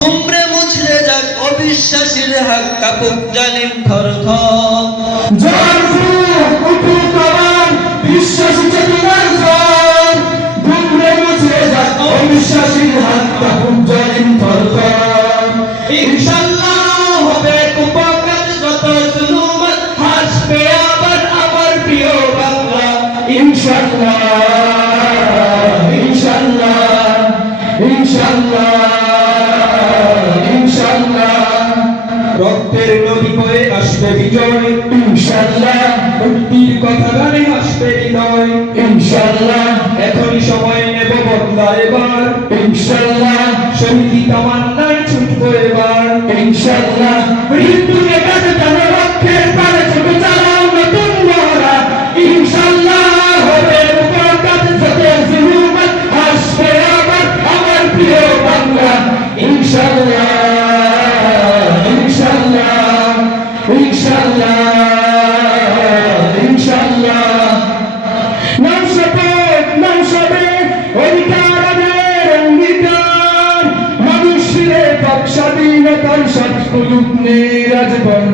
উমরে মুছড়ে যাক অবিশ্বাসীর হাক কাপুক জালিম থরথর বিশ্বাসী চেতনার ঝড় উমরে মুছড়ে যাক অবিশ্বাসীর হাক কাপুক জালিম থরথর ইনশাআল্লাহ হবে কুপকার যত জুলুমত হাসবে আবার আমার প্রিয় বাংলা ইনশাআল্লাহ ইনশাআল্লাহ ইনশাআল্লাহ ইনশাআল্লাহ রক্তের নদী বয়ে আসবে বিজয় ইনশাআল্লাহ মুক্তির কথা গানে আসবে হৃদয় ইনশাআল্লাহ এখনই সময় নেব বদলা এবার ইনশাআল্লাহ শহীদি তামান্নায় ছুটবো এবার ইনশাআল্লাহ মৃত্যুকে কাছে জানো রক্ষের পারে ছোট চালাও নতুন মহড়া ইনশাআল্লাহ হবে উপকার যত জুলুমত আসবে আবার আমার প্রিয় বাংলা ইনশাআল্লাহ ইনশাআল্লাহ ইনশাআল্লাহ ইনশাআল্লাহ নৌশবে অধিকার আদায়ের অঙ্গীকার মানুষের স্বাধীনতার সৎ কুলুপ নিয়ে রাজবন